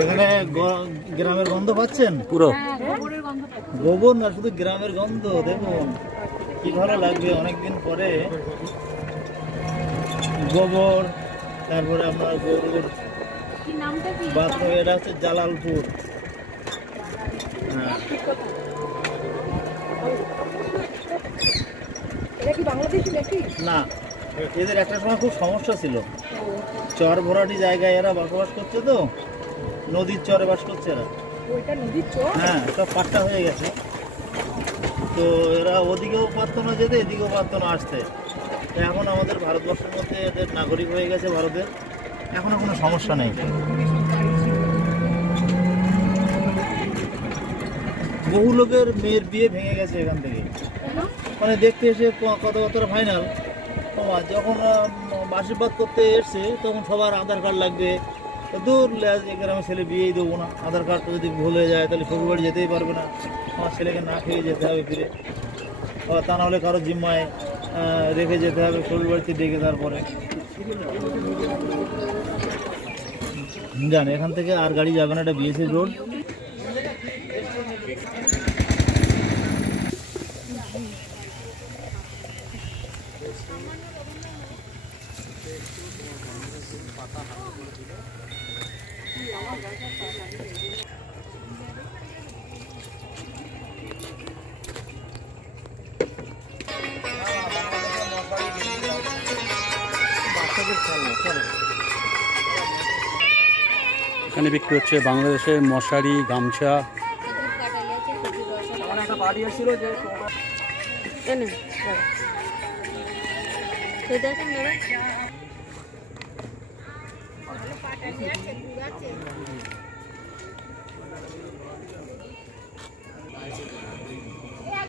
এখানে গ্রামের গন্ধ পাচ্ছেন পুরো, গোবর না শুধু গ্রামের গন্ধ। দেখুন কি ভালো লাগবে অনেকদিন পরে গোবর। তারপরে আমরা গরুর বাথরুম, এটা হচ্ছে জালালপুর। হ্যাঁ, না এদের একটা সময় খুব সমস্যা ছিল, চর ভরাটি জায়গায় এরা বসবাস করছে, তো নদীর চরে বাস করছে এরা। হ্যাঁ, সব পাট্টা হয়ে গেছে, তো এরা ওদিকেও পারতো না যেতে, এদিকেও পারতো না আসতে। এখন আমাদের ভারতবর্ষের মধ্যে এদের নাগরিক হয়ে গেছে ভারতের, এখনো কোনো সমস্যা নেই। বহু লোকের মেয়ের বিয়ে ভেঙে গেছে এখান থেকে, মানে দেখতে এসে কথাবার্তা ফাইনাল। যখন আশীর্বাদ করতে এসছে তখন সবার আধার কার্ড লাগবে, দূর গ্রামের ছেলে বিয়েই দেবো না, আধার কার্ডটা যদি ভুল হয়ে যায় তাহলে শ্বশুর বাড়ি যেতেই পারবে না, আমার ছেলেকে না খেয়ে যেতে হবে ফিরে, তা নাহলে কারো জিম্মায় রেখে যেতে হবে শ্বশুর বাড়িতে ডেকে। তারপরে জান এখান থেকে আর গাড়ি যাবে না, এটা বিএসসি রোড। এখানে বিক্রি হচ্ছে বাংলাদেশের মশারি, গামছা।